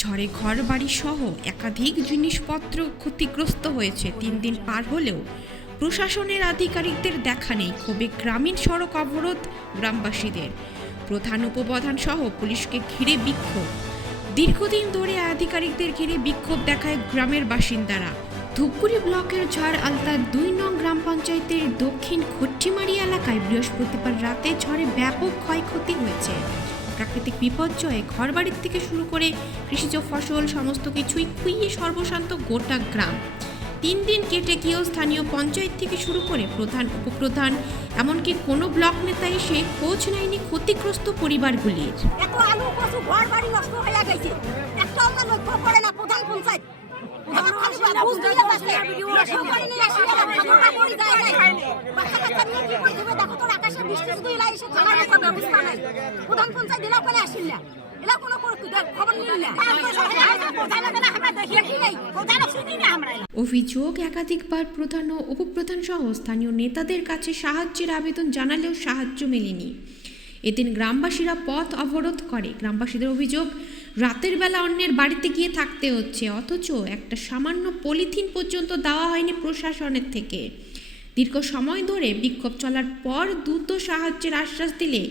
ঝড়ে ঘরবাড়ি সহ একাধিক জিনিসপত্র ক্ষতিগ্রস্ত হয়েছে। 3 দিন পার হলেও প্রশাসনের আধিকারিকদের দেখা নেই। ক্ষোভে গ্রামীণ সড়ক অবরোধ গ্রামবাসীদের। প্রধান উপপ্রধান সহ পুলিশকে ঘিরে বিক্ষোভ। দীর্ঘদিন ধরে আধিকারিকদের ঘিরে বিক্ষোভ দেখায় গ্রামের বাসিন্দারা। ধূপগুড়ি ব্লকের ঝড় আলতা 2 নং গ্রাম পঞ্চায়েতের দক্ষিণ খট্টিমারি এলাকায় বৃহস্পতিবার রাতে ঝড়ে ব্যাপক ক্ষয়ক্ষতি হয়েছে। প্রাকৃতিক বিপর্যয়ে ঘরবাড়ির থেকে শুরু করে কৃষিজ ফসল সমস্ত কিছুই খুইয়ে সর্বশান্ত গোটা গ্রাম। 3 দিন কেটে গিয়েও স্থানীয় পঞ্চায়েত থেকে শুরু করে প্রধান উপপ্রধান এমনকি কোনো ব্লক নেতা এসে খোঁজ নেয়নি ক্ষতিগ্রস্ত পরিবারগুলির। এত আলু কচু ঘর বাড়ি নষ্ট হয়ে গেছে, একটা আমরা লক্ষ্য করে না প্রধান পঞ্চায়েত। প্রধান পঞ্চায়েত দিলা করে আসিল না, এলা কোনো খবর নিল না। অভিযোগ, একাধিকবার প্রধান ও উপপ্রধান সহ স্থানীয় নেতাদের কাছে সাহায্যের আবেদন জানালেও সাহায্য মেলেনি। এদিন গ্রামবাসীরা পথ অবরোধ করে। গ্রামবাসীদের অভিযোগ, রাতের বেলা অন্যের বাড়িতে গিয়ে থাকতে হচ্ছে, অথচ একটা সামান্য পলিথিন পর্যন্ত দেওয়া হয়নি প্রশাসনের থেকে। দীর্ঘ সময় ধরে বিক্ষোভ চলার পর দ্রুত সাহায্যের আশ্বাস দিলে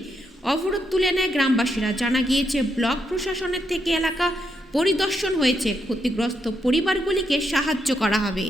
অবরোধ তুলে নেয় গ্রামবাসীরা। জানা গিয়েছে ব্লক প্রশাসনের থেকে এলাকা পরিদর্শন হয়েছে, ক্ষতিগ্রস্ত পরিবারগুলিকে সাহায্য করা হবে।